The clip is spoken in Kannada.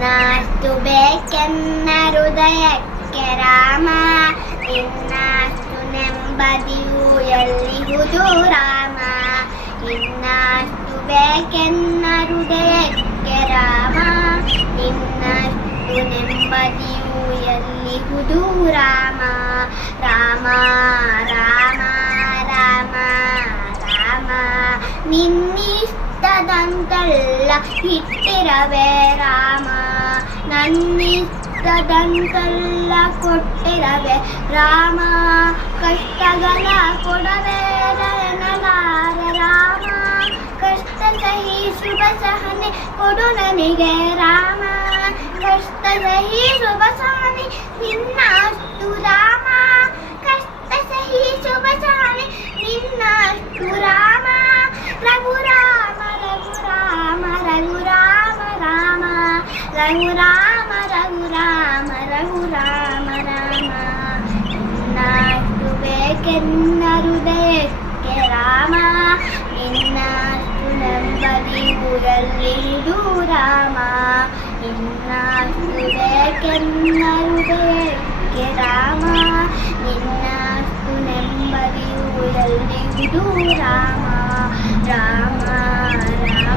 ಇನ್ನಷ್ಟು ಬೇಕೆನ್ನ ಹೃದಯಕ್ಕೆ ರಾಮ, ಇನ್ನಷ್ಟು ನೆಮ್ಮದಿಯು ಎಲ್ಲಿಹುದು ರಾಮ. ಇನ್ನಷ್ಟು ಬೇಕೆನ್ನ ಹೃದಯಕ್ಕೆ ರಾಮ, ಇನ್ನಷ್ಟು ನೆಮ್ಮದಿಯು ಎಲ್ಲಿಹುದು ರಾಮ. ರಾಮ ರಾಮ ರಾಮ ರಾಮ, ನಿನ್ನಿಷ್ಟದಂತೆಲ್ಲ ಇಟ್ಟಿರವೇ ರಾಮ, ನನ್ನಿಷ್ಟದಂತೆಲ್ಲ ಕೊಟ್ಟಿರವೇ ರಾಮ. ಕಷ್ಟಗಳ ಕೊಡವೇ ನನಗಾರ ರಾಮ, ಕಷ್ಟ ಸಹಿ ಶುಭ ಸಹನೆ ಕೊಡು ನನಗೆ ರಾಮ. ಕಷ್ಟ ಸಹಿ ಶುಭ ಸಹನೆ ನಿನ್ನಷ್ಟು ರಾಮ, ಕಷ್ಟ ಸಹಿ ಶುಭ ಸಹನೆ ನಿನ್ನಷ್ಟು ರಾಮ. ರಘುರಾಮ ರಘುರಾಮ ರಘುರಾಮ ರಾಮ, ರಘುರಾಮ ರಘುರಾಮ ರಘುರಾಮ ರಾಮ. ನಿನ್ನಷ್ಟು ಬೇಕೆನ್ನ ಹೃದಯಕ್ಕೆ ರಾಮ, ನಿನ್ನಷ್ಟು ನೆಮ್ಮದಿಯು ಎಲ್ಲಿದು ರಾಮ. ನಿನ್ನಷ್ಟು ಬೇಕೆನ್ನ ಹೃದಯಕ್ಕೆ ರಾಮ, ನಿನ್ನಷ್ಟು ನೆಮ್ಮದಿಯು ಎಲ್ಲಿದು ರಾಮ. ರಾಮ ರಾಮ